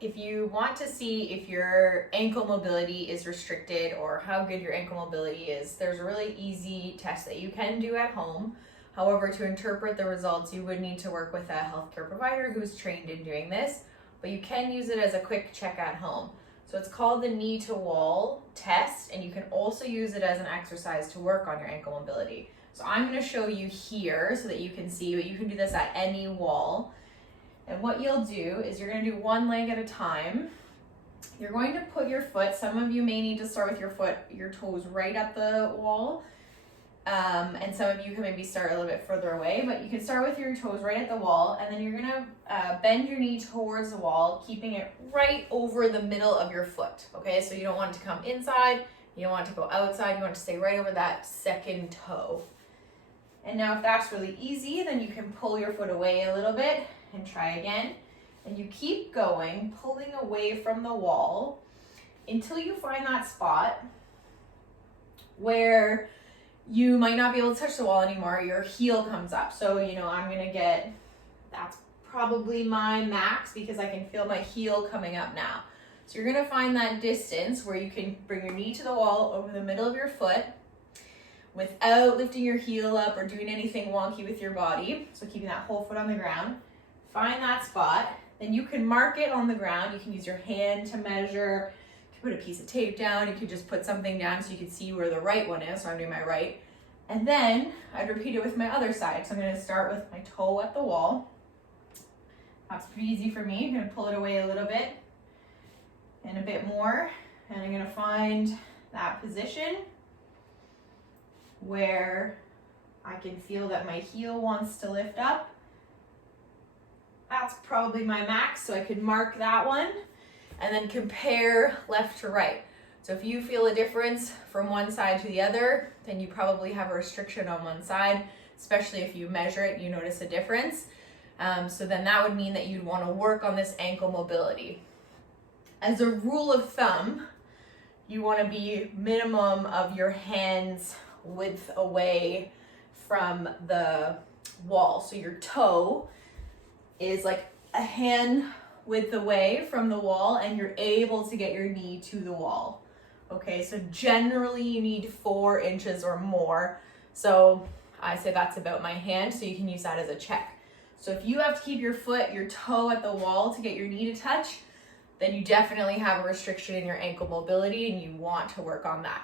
if you want to see if your ankle mobility is restricted or how good your ankle mobility is, there's a really easy test that you can do at home. However, to interpret the results, you would need to work with a healthcare provider who's trained in doing this, but you can use it as a quick check at home. So it's called the knee to wall test, and you can also use it as an exercise to work on your ankle mobility. So I'm going to show you here so that you can see, but you can do this at any wall. And what you'll do is you're going to do one leg at a time. You're going to put your foot, some of you may need to start with your toes right at the wall. And some of you can maybe start a little bit further away, but you can start with your toes right at the wall, and then you're going to bend your knee towards the wall, keeping it right over the middle of your foot. Okay, so you don't want it to come inside, you don't want it to go outside, you want it to stay right over that second toe. And now if that's really easy, then you can pull your foot away a little bit and try again. And you keep going, pulling away from the wall until you find that spot where you might not be able to touch the wall anymore, your heel comes up. So, I'm gonna get, that's probably my max because I can feel my heel coming up now. So you're gonna find that distance where you can bring your knee to the wall over the middle of your foot without lifting your heel up or doing anything wonky with your body. So keeping that whole foot on the ground. Find that spot, then you can mark it on the ground. You can use your hand to measure. You can put a piece of tape down. You could just put something down so you can see where the right one is. So I'm doing my right. And then I'd repeat it with my other side. So I'm going to start with my toe at the wall. That's pretty easy for me. I'm going to pull it away a little bit and a bit more. And I'm going to find that position where I can feel that my heel wants to lift up. That's probably my max, so I could mark that one and then compare left to right. So if you feel a difference from one side to the other, then you probably have a restriction on one side, especially if you measure it, you notice a difference. So then that would mean that you'd want to work on this ankle mobility. As a rule of thumb, you want to be minimum of your hands width away from the wall. So your toe is like a hand width away from the wall and you're able to get your knee to the wall. Okay, so generally you need 4 inches or more. So I say that's about my hand, so you can use that as a check. So if you have to keep your toe at the wall to get your knee to touch, then you definitely have a restriction in your ankle mobility and you want to work on that.